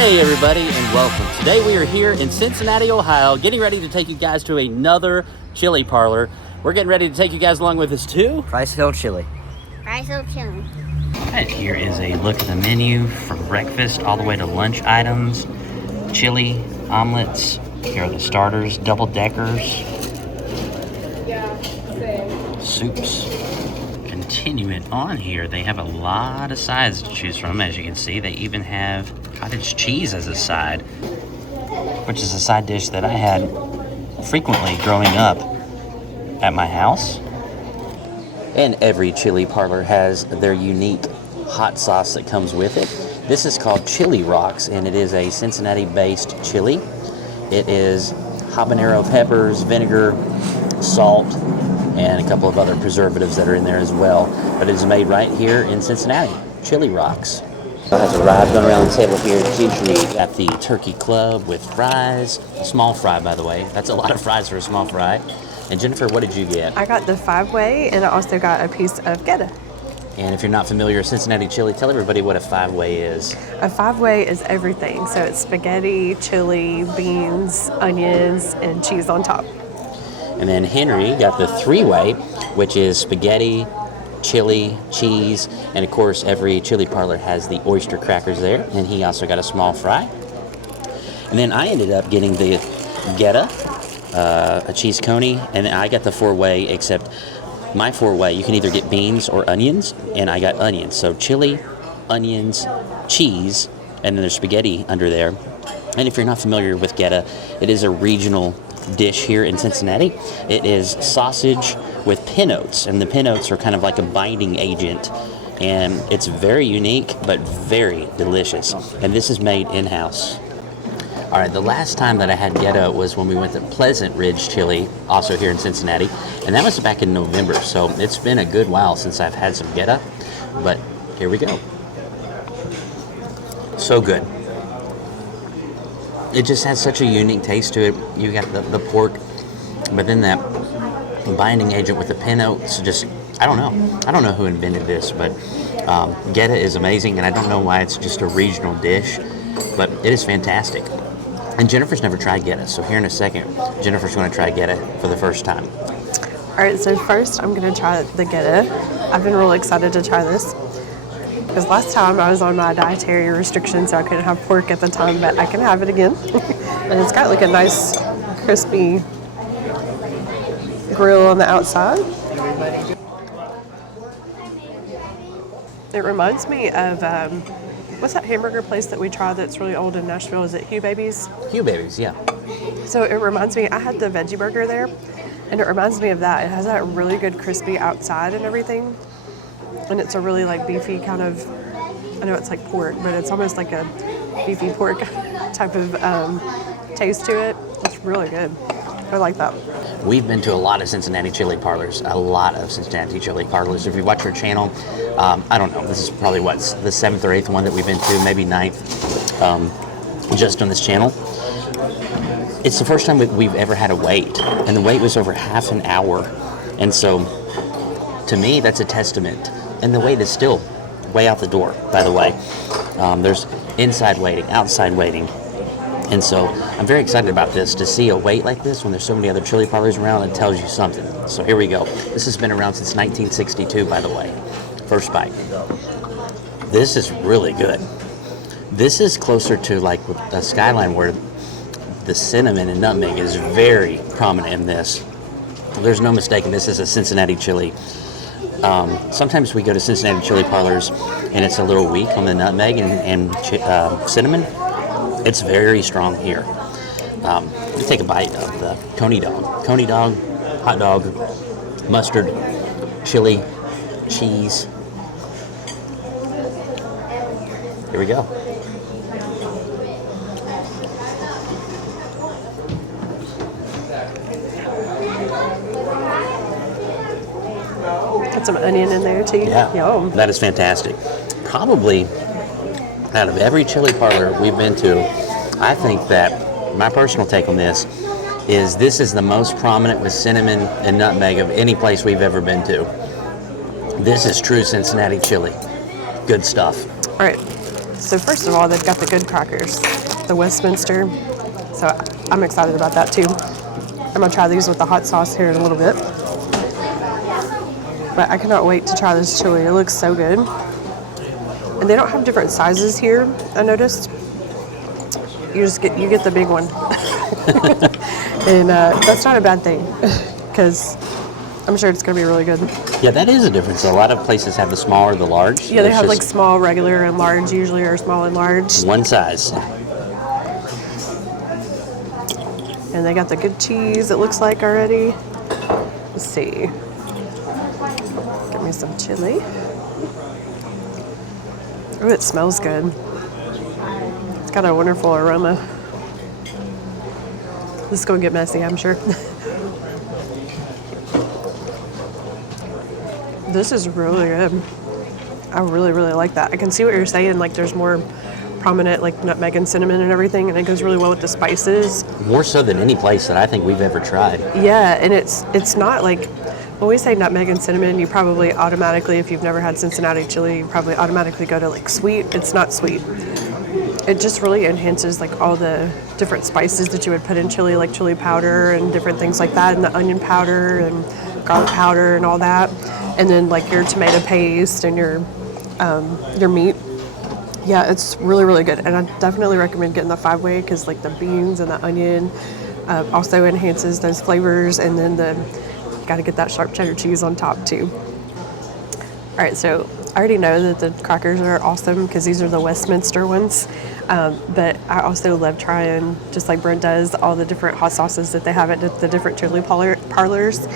Hey everybody, and welcome. Today we are here in Cincinnati, Ohio, getting ready to take you guys to another chili parlor. We're getting ready to take you guys along with us too. Rice Hill Chili. Rice Hill Chili. And here is a look at the menu from breakfast all the way to lunch items. Chili, omelets, here are the starters, double deckers, soups. Continue it on here, they have a lot of sides to choose from. As you can see, they even have cottage cheese as a side, which is a side dish that I had frequently growing up at my house. And every chili parlor has their unique hot sauce that comes with it. This is called Chili Rocks, and it is a Cincinnati-based chili. It is habanero peppers, vinegar, salt, and a couple of other preservatives that are in there as well. But it is made right here in Cincinnati. Chili Rocks. It has arrived on around the table here. Ginger at the turkey club with fries. A small fry, by the way. That's a lot of fries for a small fry. And Jennifer, what did you get? I got the 5-way, and I also got a piece of goetta. And if you're not familiar with Cincinnati chili, tell everybody what a 5-way is. A 5-way is everything. So it's spaghetti, chili, beans, onions, and cheese on top. And then Henry got the 3-way, which is spaghetti, chili, cheese, and of course every chili parlor has the oyster crackers there. And he also got a small fry. And then I ended up getting the goetta, a cheese coney, and I got the 4-way, except my 4-way, you can either get beans or onions, and I got onions. So chili, onions, cheese, and then there's spaghetti under there. And if you're not familiar with goetta, it is a regional dish here in Cincinnati. It is sausage with pinotes, and the pinotes are kind of like a binding agent, and it's very unique but very delicious. And this is made in-house. All right, the last time that I had goetta was when we went to Pleasant Ridge Chili, also here in Cincinnati, and that was back in November, so it's been a good while since I've had some goetta, but here we go. So good. It just has such a unique taste to it. You got the pork, but then that binding agent with the pinotes, just, I don't know who invented this, but goetta is amazing, and I don't know why it's just a regional dish, but it is fantastic. And Jennifer's never tried goetta, so here in a second, Jennifer's going to try goetta for the first time. All right, so first I'm going to try the goetta. I've been really excited to try this, because last time I was on my dietary restriction, so I couldn't have pork at the time, but I can have it again. And it's got like a nice crispy grill on the outside. It reminds me of, what's that hamburger place that we tried that's really old in Nashville? Is it Hugh Baby's? Hugh Baby's, yeah. So it reminds me, I had the veggie burger there, and it reminds me of that. It has that really good crispy outside and everything. And it's a really like beefy kind of, I know it's like pork, but it's almost like a beefy pork type of taste to it. It's really good. I like that. We've been to a lot of Cincinnati chili parlors, If you watch our channel, I don't know, this is probably the 7th or 8th one that we've been to, maybe 9th, just on this channel. It's the first time we've ever had a wait, and the wait was over half an hour. And so, to me, that's a testament. And the wait is still way out the door, by the way. There's inside waiting, outside waiting. And so I'm very excited about this. To see a wait like this when there's so many other chili parlors around, it tells you something. So here we go. This has been around since 1962, by the way. First bite. This is really good. This is closer to like a Skyline, where the cinnamon and nutmeg is very prominent in this. There's no mistaking this is a Cincinnati chili. Sometimes we go to Cincinnati chili parlors and it's a little weak on the nutmeg and cinnamon. It's very strong here. Let me take a bite of the coney dog. Coney dog, hot dog, mustard, chili, cheese. Here we go. Got some onion in there too. Yeah, Yum. that is fantastic. Probably out of every chili parlor we've been to, I think that my personal take on this is the most prominent with cinnamon and nutmeg of any place we've ever been to. This is true Cincinnati chili. Good stuff. All right. So first of all, they've got the good crackers, the Westminster. So I'm excited about that too. I'm gonna try these with the hot sauce here in a little bit. But I cannot wait to try this chili. It looks so good. And they don't have different sizes here, I noticed. You get the big one. And that's not a bad thing, because I'm sure it's gonna be really good. Yeah, that is a difference. A lot of places have the small or the large. Yeah, they have like small, regular, and large usually, or small and large. One size. And they got the good cheese, it looks like already. Let's see. Give me some chili. Oh, it smells good. It's got a wonderful aroma. This is going to get messy, I'm sure. This is really good. I really, really like that. I can see what you're saying. Like, there's more prominent, like, nutmeg and cinnamon and everything, and it goes really well with the spices. More so than any place that I think we've ever tried. Yeah, and it's not like, when we say nutmeg and cinnamon, you probably automatically, if you've never had Cincinnati chili, you probably automatically go to like sweet. It's not sweet. It just really enhances like all the different spices that you would put in chili, like chili powder and different things like that, and the onion powder and garlic powder and all that. And then like your tomato paste and your meat. Yeah, it's really, really good. And I definitely recommend getting the 5-way because like the beans and the onion also enhances those flavors. And then got to get that sharp cheddar cheese on top too. All right, so I already know that the crackers are awesome because these are the Westminster ones. But I also love trying, just like Brent does, all the different hot sauces that they have at the different chili parlors.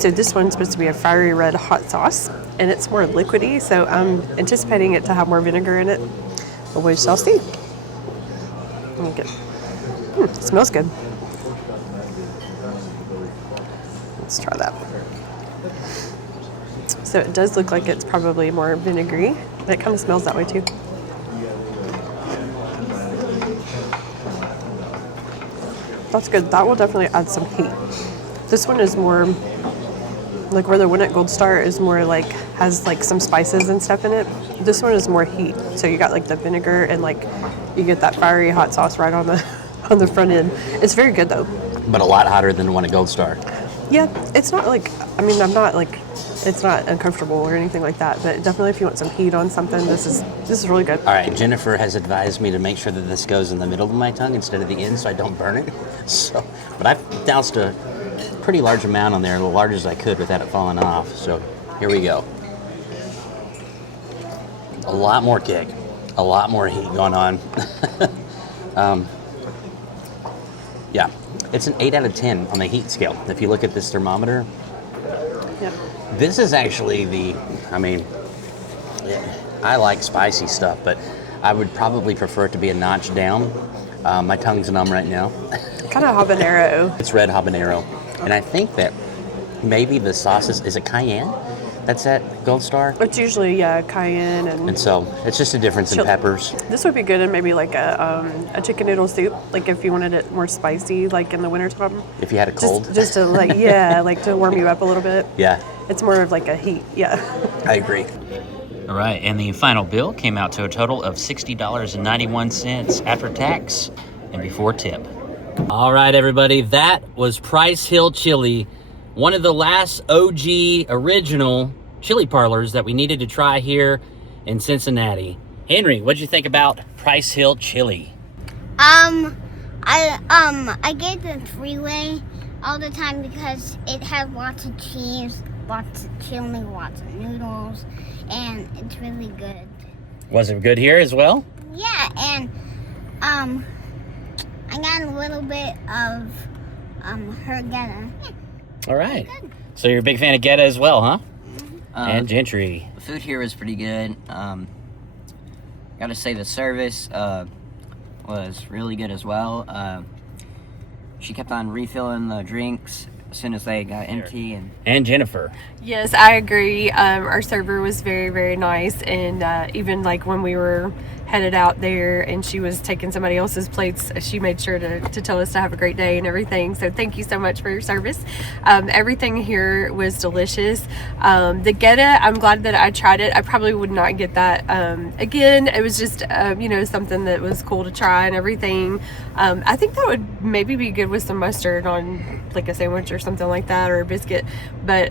So this one's supposed to be a fiery red hot sauce, and it's more liquidy, so I'm anticipating it to have more vinegar in it. But we shall see. Okay. It smells good. Let's try that. So it does look like it's probably more vinegary. It kind of smells that way too. That's good. That will definitely add some heat. This one is more like where the one at Gold Star is more like has like some spices and stuff in it. This one is more heat. So you got like the vinegar and like you get that fiery hot sauce right on the front end. It's very good though. But a lot hotter than the one at Gold Star. Yeah, it's not like, I mean, I'm not like, it's not uncomfortable or anything like that, but definitely if you want some heat on something, this is really good. All right, Jennifer has advised me to make sure that this goes in the middle of my tongue instead of the end so I don't burn it. So, but I've doused a pretty large amount on there, the largest I could without it falling off. So here we go. A lot more kick, a lot more heat going on. Yeah, it's an 8 out of 10 on the heat scale. If you look at this thermometer, Yep. this is actually I like spicy stuff, but I would probably prefer it to be a notch down. My tongue's numb right now. Kind of habanero. It's red habanero. And I think that maybe the sauce is it cayenne? That's at Gold Star? It's usually, yeah, cayenne And so it's just a difference in peppers. This would be good in maybe like a chicken noodle soup, like if you wanted it more spicy, like in the wintertime. If you had a cold. Just to like, yeah, like to warm you up a little bit. Yeah. It's more of like a heat, yeah. I agree. All right, and the final bill came out to a total of $60.91 after tax and before tip. All right, everybody, that was Price Hill Chili, one of the last OG original chili parlors that we needed to try here in Cincinnati. Henry, what'd you think about Price Hill Chili? I get the 3-way all the time because it has lots of cheese, lots of chili, lots of noodles, and it's really good. Was it good here as well? Yeah, and I got a little bit of her goetta. Yeah. All right. So you're a big fan of goetta as well, huh? And Gentry. The food here was pretty good. Gotta say the service was really good as well. She kept on refilling the drinks as soon as they got empty. And Jennifer. Yes, I agree. Our server was very, very nice, and even like when we were headed out there, and she was taking somebody else's plates. She made sure to tell us to have a great day and everything. So thank you so much for your service. Everything here was delicious. The goetta, I'm glad that I tried it. I probably would not get that again. It was just something that was cool to try and everything. I think that would maybe be good with some mustard on like a sandwich or something like that, or a biscuit, but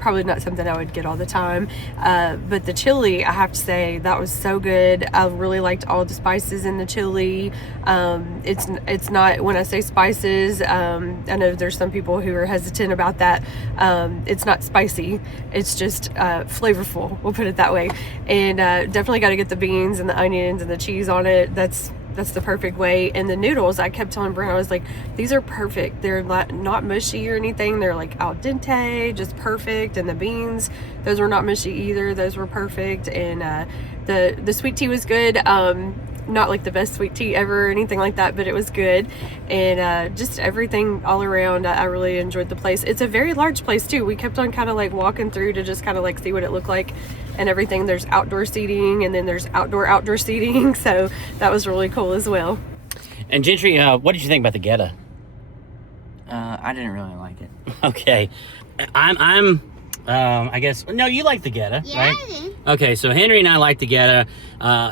probably not something I would get all the time. But the chili, I have to say, that was so good. I really liked all the spices in the chili. It's not, when I say spices, I know there's some people who are hesitant about that. It's not spicy. It's just flavorful, we'll put it that way. And definitely got to get the beans and the onions and the cheese on it. That's the perfect way. And the noodles, I kept telling Brent, I was like, these are perfect. They're not mushy or anything. They're like al dente, just perfect. And the beans, those were not mushy either. Those were perfect. And the sweet tea was good. Not like the best sweet tea ever or anything like that, but it was good. And just everything all around, I really enjoyed the place. It's a very large place too. We kept on kind of like walking through to just kind of like see what it looked like and everything. There's outdoor seating, and then there's outdoor seating. So that was really cool as well. And Gentry, what did you think about the goetta? I didn't really like it. Okay. I guess, no, you like the goetta, Yeah, right? I did. Okay, so Henry and I like the goetta.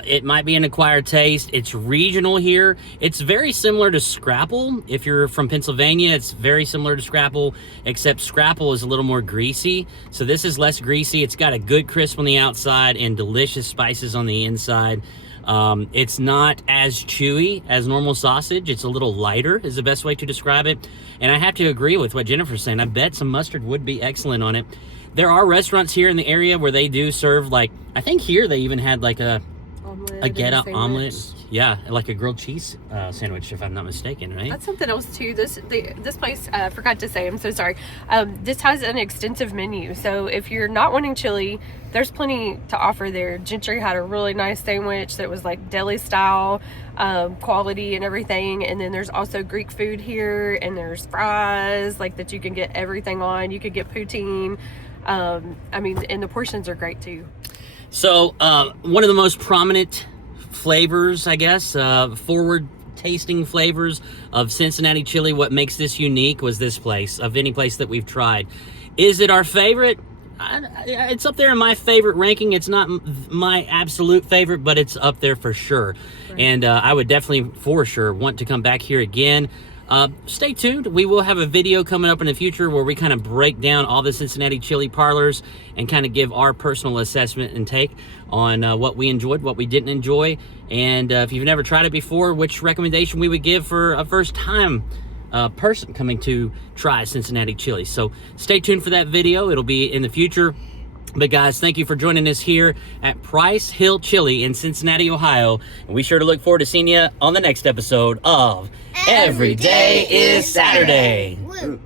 It might be an acquired taste. It's regional here. It's very similar to Scrapple. If you're from Pennsylvania, it's very similar to Scrapple, except Scrapple is a little more greasy. So this is less greasy. It's got a good crisp on the outside and delicious spices on the inside. It's not as chewy as normal sausage. It's a little lighter is the best way to describe it. And I have to agree with what Jennifer's saying. I bet some mustard would be excellent on it. There are restaurants here in the area where they do serve, like, I think here they even had like a goetta omelet. Yeah, like a grilled cheese sandwich, if I'm not mistaken, right? That's something else too. This place, I forgot to say, I'm so sorry. This has an extensive menu. So if you're not wanting chili, there's plenty to offer there. Gentry had a really nice sandwich that was like deli style quality and everything. And then there's also Greek food here, and there's fries like that you can get everything on. You could get poutine. And the portions are great too. So one of the most prominent flavors, I guess, forward tasting flavors of Cincinnati chili, what makes this unique was this place, of any place that we've tried. Is it our favorite? It's up there in my favorite ranking. It's not my absolute favorite, but it's up there for sure. Right. And I would definitely, for sure, want to come back here again. Stay tuned. We will have a video coming up in the future where we kind of break down all the Cincinnati chili parlors and kind of give our personal assessment and take on what we enjoyed, what we didn't enjoy, and if you've never tried it before, which recommendation we would give for a first time person coming to try Cincinnati chili. So stay tuned for that video. It'll be in the future. But guys, thank you for joining us here at Price Hill Chili in Cincinnati, Ohio. And we sure to look forward to seeing you on the next episode of Every Day is Saturday. Woo.